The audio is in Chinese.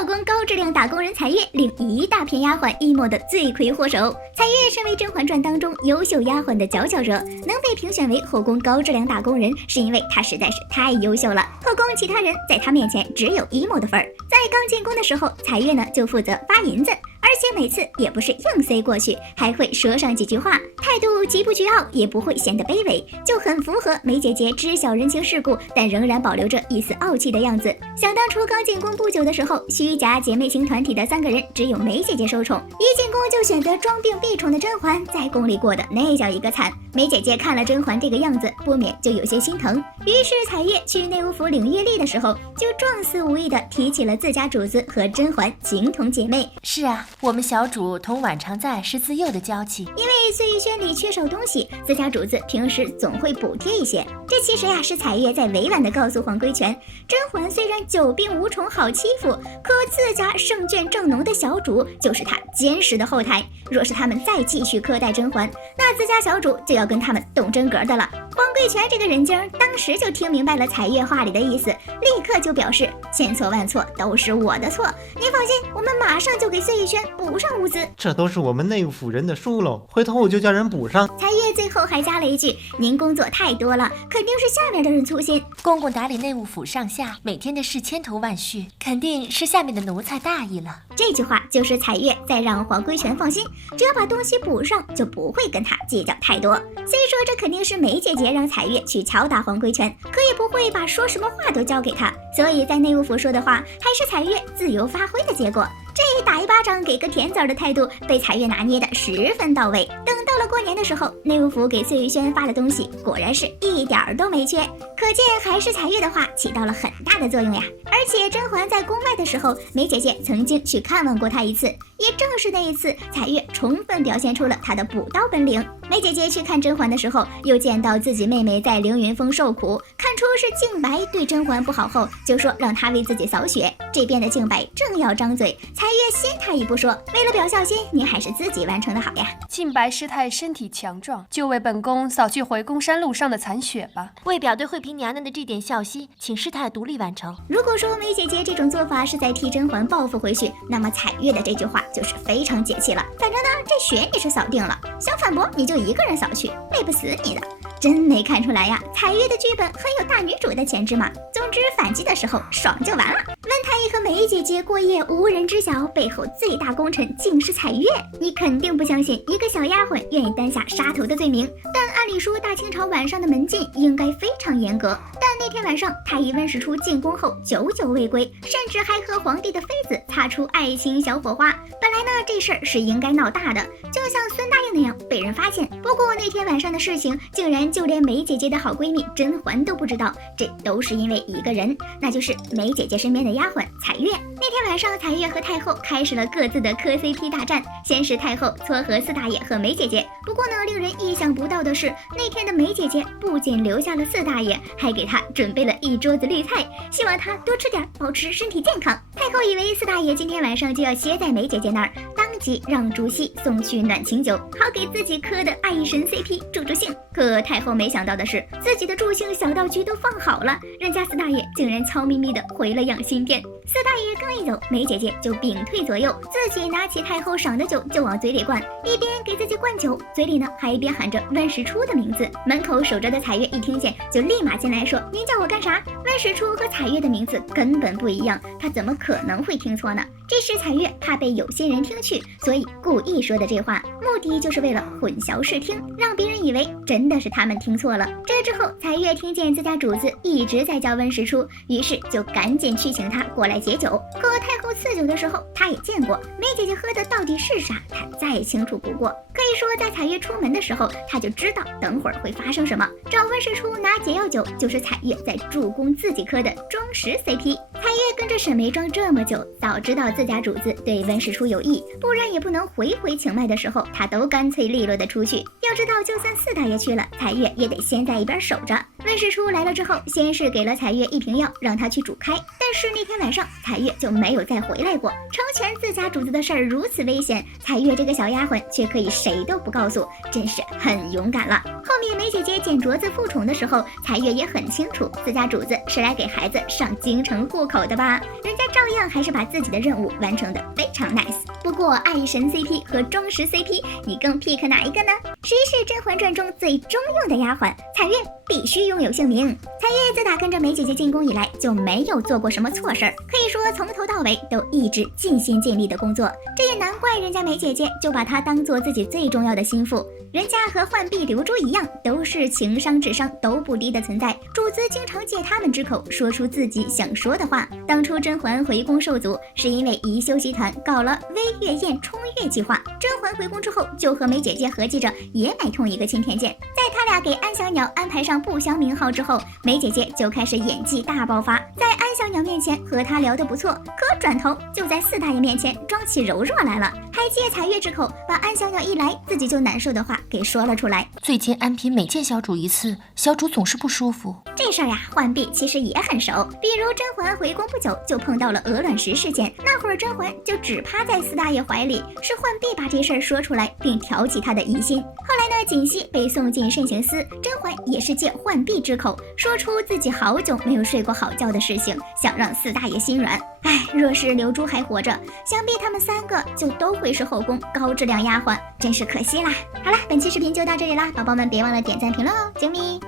后宫高质量打工人彩月令一大片丫鬟 emo 的罪魁祸首。彩月身为《甄嬛传》当中优秀丫鬟的佼佼者，能被评选为后宫高质量打工人，是因为她实在是太优秀了。后宫其他人在她面前只有 emo 的份儿。在刚进宫的时候，彩月呢就负责发银子，而且每次也不是硬塞过去，还会说上几句话，态度极不倨傲，也不会显得卑微，就很符合梅姐姐知晓人情世故，但仍然保留着一丝傲气的样子。想当初刚进宫不久的时候，虚假姐妹情团体的3个人只有梅姐姐受宠，一进宫就选择装病避宠的甄嬛，在宫里过得那叫一个惨。梅姐姐看了甄嬛这个样子，不免就有些心疼。于是彩月去内务府领月历的时候，就状似无意的提起了自家主子和甄嬛情同姐妹。是啊，我们小主同婉常在是自幼的交情。因为碎玉轩里缺少东西，自家主子平时总会补贴一些。这其实呀，是彩月在委婉的告诉皇贵权，甄嬛虽然久病无宠好欺负，可自家胜券正浓的小主就是她坚实的后台。若是他们再继续苛待甄嬛，那自家小主就要跟他们动真格的了。皇贵权这个人精当时就听明白了彩月话里的意思，立刻就表示千错万错都是我的错，你放心，我们马上就给碎玉轩补上物资。这都是我们内务府人的疏漏，回头我就叫人补上。彩月最后还加了一句，您工作太多了，肯定是下面的人粗心。公公打理内务府上下，每天的事千头万绪，肯定是下面的奴才大意了。这句话就是彩月在让皇贵权放心，只要把东西补上，就不会跟他计较太多。虽说这肯定是梅姐姐让彩月去敲打皇贵权，可也不会把说什么话都交给他，所以在内务府说的话还是彩月自由发挥的结果。这打一巴掌给个甜枣的态度被彩月拿捏的十分到位。等到了过年的时候，内务府给碎玉轩发的东西果然是一点儿都没缺，可见还是彩月的话起到了很大的作用呀。而且甄嬛在宫外的时候，梅姐姐曾经去看望过她一次，也正是那一次，彩月充分表现出了她的补刀本领。梅姐姐去看甄嬛的时候，又见到自己妹妹在凌云峰受苦，看出是静白对甄嬛不好后，就说让她为自己扫血。这边的静白正要张嘴，彩月先她一步说，为了表孝心，你还是自己完成的好呀。静白师太身体强壮，就为本宫扫去回宫山路上的残血吧。为表对惠嫔娘娘的这点孝心，请师太独立完成。如果说梅姐姐这种做法是在替甄嬛报复回去，那么彩月的这句话就是非常解气了。反正呢，这血你是扫定了，想反驳你就一个人扫去，累不死你的。真没看出来呀，彩月的剧本很有大女主的潜质嘛。总之反击的时候爽就完了。温太医和梅姐姐过夜无人知晓，背后最大功臣竟是彩月。你肯定不相信一个小丫鬟愿意担下杀头的罪名，但按理说大清朝晚上的门禁应该非常严格。但那天晚上太医温实初进宫后久久未归，甚至还和皇帝的妃子擦出爱情小火花。本来呢这事儿是应该闹大的，就像孙答应那样被人发现。不过那天晚上的事情竟然就连梅姐姐的好闺蜜甄嬛都不知道，这都是因为一个人，那就是梅姐姐身边的丫鬟彩月。那天晚上彩月和太后开始了各自的磕 CP 大战，先是太后撮合四大爷和梅姐姐。不过呢，令人意想不到的是，那天的梅姐姐不仅留下了四大爷，还给他准备了一桌子绿菜，希望他多吃点，保持身体健康。太后以为四大爷今天晚上就要歇在梅姐姐那儿，当即让竹溪送去暖情酒，好给自己磕的爱神 CP助助兴。可太后没想到的是，自己的助兴小道具都放好了，人家四大爷竟然悄咪咪的回了养心殿。四大爷刚一走，梅姐姐就屏退左右，自己拿起太后赏的酒就往嘴里灌，一边给自己灌酒，嘴里呢还一边喊着温实初的名字。门口守着的彩月一听见，就立马进来说，您叫我干啥？温实初和彩月的名字根本不一样，他怎么可能会听错呢？这时彩月怕被有心人听去，所以故意说的这话，目的就是为了混淆视听，让别人以为真的是他们听错了。这之后彩月听见自家主子一直在叫温实初，于是就赶紧去请他过来解酒。可太后赐酒的时候，他也见过梅姐姐喝的到底是啥，他再清楚不过。可以说在彩月出门的时候，他就知道等会儿会发生什么。找温实初拿解药酒，就是彩月在助攻自己磕的装实 CP。彩月跟着沈眉庄这么久，早知道自家主子对温实初有意，不然也不能回请脉的时候，他都干脆利落的出去。要知道就算四大爷去了，彩月也得先在一边守着。温实初来了之后，先是给了彩月一瓶药，让他去煮开。但是那天晚上彩月就没有再回来过。成全自家主子的事儿如此危险，彩月这个小丫鬟却可以谁都不告诉，真是很勇敢了。后面梅姐姐捡镯子复宠的时候，彩月也很清楚自家主子是来给孩子上京城户口口的吧？人家照样还是把自己的任务完成的非常 nice。不过爱神 CP 和忠实 CP， 你更 pick 哪一个呢？谁是《甄嬛传》中最中用的丫鬟？彩月必须拥有姓名。彩月自打跟着梅姐姐进宫以来，就没有做过什么错事儿，可以说从头到尾都一直尽心尽力的工作。这也难怪人家梅姐姐就把她当做自己最重要的心腹。人家和浣碧、流珠一样，都是情商智商都不低的存在。主子经常借他们之口说出自己想说的话。当初甄嬛回宫受阻，是因为宜修集团搞了微月宴冲月计划。甄嬛回宫之后，就和梅姐姐合计着也买通一个钦天监。在他俩给安小鸟安排上不祥名号之后，梅姐姐就开始演技大爆发，在安小鸟面前和他聊得不错，可转头就在四大爷面前装起柔弱来了，还借彩月之口把安小鸟一来自己就难受的话给说了出来。最近安嫔每见小主一次，小主总是不舒服。这事儿呀，浣碧其实也很熟。比如甄嬛回宫不久就碰到了鹅卵石事件，那会儿甄嬛就只趴在四大爷怀里，是浣碧把这事儿说出来，并挑起她的疑心。后来呢，锦汐被送进慎刑司，甄嬛也是借浣碧之口说出自己好久没有睡过好觉的事情，想让四大爷心软。唉，若是流珠还活着，想必他们三个就都会是后宫高质量丫鬟，真是可惜啦。好啦，本期视频就到这里啦，宝宝们别忘了点赞评论哦，啾咪。